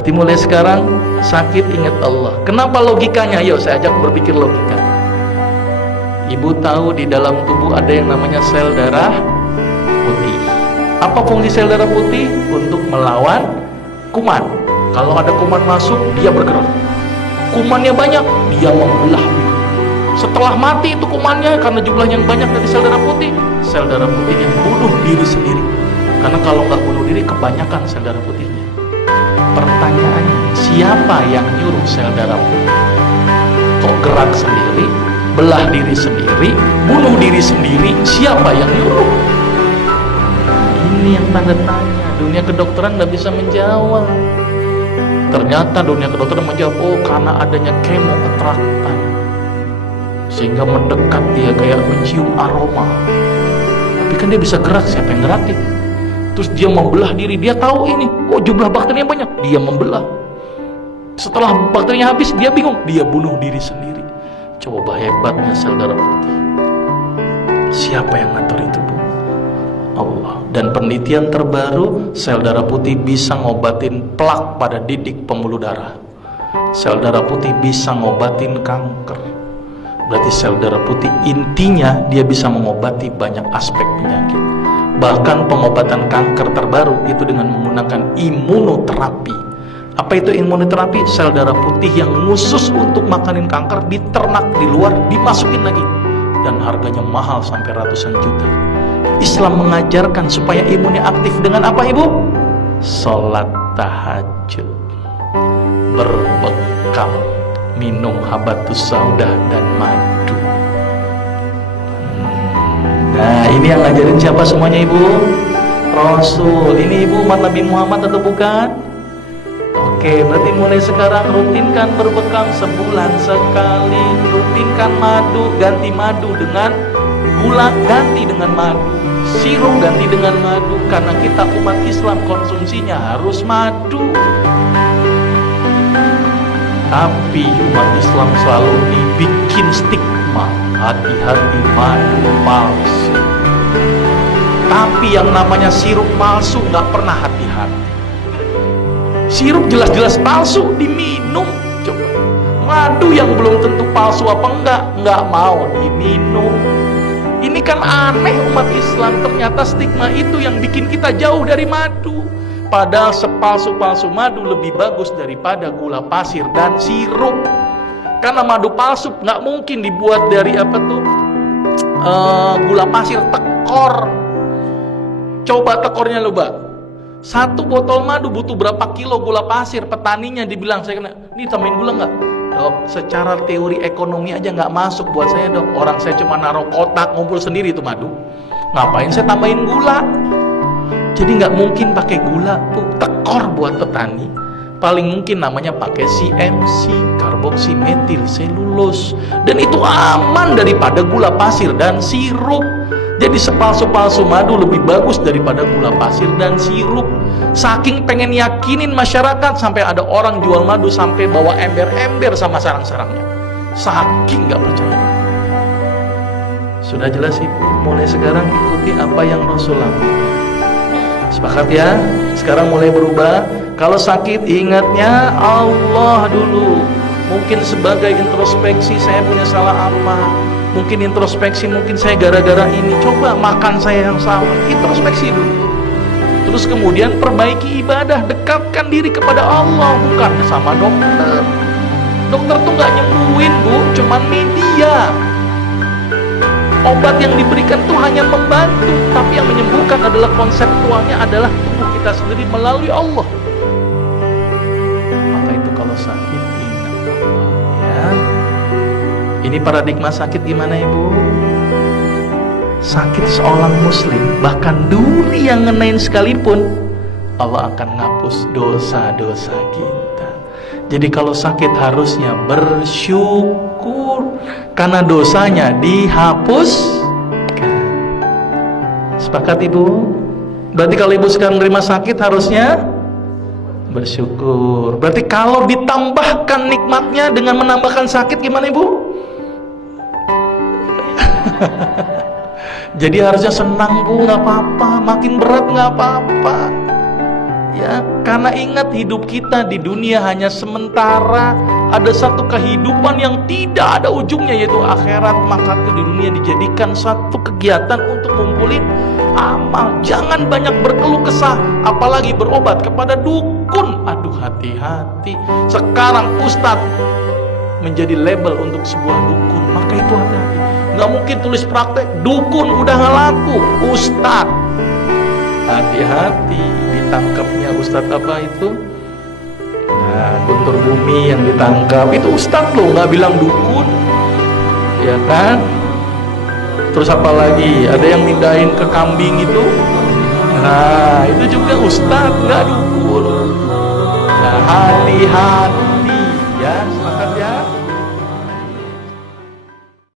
Berarti mulai sekarang sakit ingat Allah. Kenapa logikanya? Ayo saya ajak berpikir logika. Ibu tahu di dalam tubuh ada yang namanya sel darah putih. Apa fungsi sel darah putih? Untuk melawan kuman. Kalau ada kuman masuk, dia bergerak. Kumannya banyak, dia membelah. Setelah mati itu kumannya, karena jumlahnya yang banyak dari sel darah putihnya bunuh diri sendiri. Karena kalau nggak bunuh diri, kebanyakan sel darah putihnya. Pertanyaannya, siapa yang nyuruh sel darah putih? Kok gerak sendiri, belah diri sendiri, bunuh diri sendiri? Siapa yang nyuruh? Ini yang tanda tanya. Dunia kedokteran nggak bisa menjawab. Ternyata dunia kedokteran menjawab, oh karena adanya kemoatraktan, sehingga mendekat dia kayak mencium aroma. Tapi kan dia bisa gerak, siapa yang gerakin? Terus dia membelah diri, dia tahu ini, oh jumlah bakterinya banyak, dia membelah. Setelah bakterinya habis, dia bingung, dia bunuh diri sendiri. Coba hebatnya sel darah putih. Siapa yang ngatur itu, Bu? Allah. Dan penelitian terbaru, sel darah putih bisa ngobatin plak pada didik pembuluh darah. Sel darah putih bisa ngobatin kanker. Berarti sel darah putih intinya dia bisa mengobati banyak aspek penyakit. Bahkan pengobatan kanker terbaru itu dengan menggunakan imunoterapi. Apa itu imunoterapi? Sel darah putih yang khusus untuk makanin kanker diternak di luar, dimasukin lagi. Dan harganya mahal sampai ratusan juta. Islam mengajarkan supaya imunnya aktif dengan apa, Ibu? Sholat tahajud, berbekam, minum habatus saudah dan madu. Nah, ini yang ngajarin siapa semuanya, Ibu? Rasul. Ini Ibu umat Nabi Muhammad atau bukan? Oke, berarti mulai sekarang rutinkan berbekam sebulan sekali. Rutinkan madu, ganti madu dengan gula, ganti dengan madu. Sirup ganti dengan madu. Karena kita umat Islam konsumsinya harus madu. Tapi umat Islam selalu dibikin stigma, hati-hati madu palsu. Tapi yang namanya sirup palsu nggak pernah hati-hati. Sirup jelas-jelas palsu diminum. Coba madu yang belum tentu palsu apa nggak mau diminum. Ini kan aneh umat Islam. Ternyata stigma itu yang bikin kita jauh dari madu. Padahal sepalsu-palsu madu lebih bagus daripada gula pasir dan sirup. Karena madu palsu nggak mungkin dibuat dari gula pasir, tekor. Coba tekornya lu, Mbak. Satu botol madu butuh berapa kilo gula pasir? Petaninya dibilang, saya kena, ini tambahin gula nggak? Dok, secara teori ekonomi aja nggak masuk buat saya, dok. Orang saya cuma naruh kotak, ngumpul sendiri itu madu. Ngapain saya tambahin gula? Jadi nggak mungkin pakai gula, Bu. Tekor buat petani. Paling mungkin namanya pakai CMC, karboksimetil selulose. Dan itu aman daripada gula pasir dan sirup. Jadi sepalsu-palsu madu lebih bagus daripada gula pasir dan sirup. Saking pengen yakinin masyarakat, sampai ada orang jual madu sampai bawa ember-ember sama sarang-sarangnya. Saking nggak percaya. Sudah jelas, Ibu. Mulai sekarang ikuti apa yang Rasul lakukan. Sepakat ya? Sekarang mulai berubah. Kalau sakit ingatnya Allah dulu. Mungkin sebagai introspeksi, saya punya salah apa. Mungkin introspeksi, mungkin saya gara-gara ini. Coba makan saya yang salah. Introspeksi dulu. Terus kemudian perbaiki ibadah. Dekatkan diri kepada Allah. Bukan sama dokter. Dokter tuh gak nyembuhin, Bu. Cuman media. Obat yang diberikan tuh hanya membantu. Tapi yang menyembuhkan adalah konseptualnya, adalah tubuh kita sendiri melalui Allah. Maka itu kalau sakit ingat Allah, ya. Ini paradigma sakit gimana, Ibu? Sakit seorang muslim, bahkan duri yang ngenain sekalipun, Allah akan ngapus dosa-dosa kita. Jadi kalau sakit harusnya bersyukur, karena dosanya dihapuskan. Sepakat, Ibu? Berarti kalau Ibu sekarang menerima sakit harusnya bersyukur. Berarti kalau ditambahkan nikmatnya dengan menambahkan sakit, gimana, Ibu? Jadi harusnya senang, Bu, nggak apa-apa. Makin berat nggak apa-apa. Ya, karena ingat hidup kita di dunia hanya sementara. Ada satu kehidupan yang tidak ada ujungnya, yaitu akhirat. Maka di dunia dijadikan satu kegiatan untuk kumpulin amal. Jangan banyak berkeluh kesah, apalagi berobat kepada dukun. Aduh, hati-hati. Sekarang ustadz menjadi label untuk sebuah dukun. Maka itu hati-hati. Gak mungkin tulis praktek dukun, udah gak laku. Ustadz, hati-hati. Ditangkapnya ustadz apa itu? Nah, Guntur Bumi yang ditangkap itu ustadz loh, nggak bilang dukun, ya kan? Terus apa lagi? Ada yang mindahin ke kambing itu, nah itu juga ustadz, nggak dukun. Nah, hati-hati.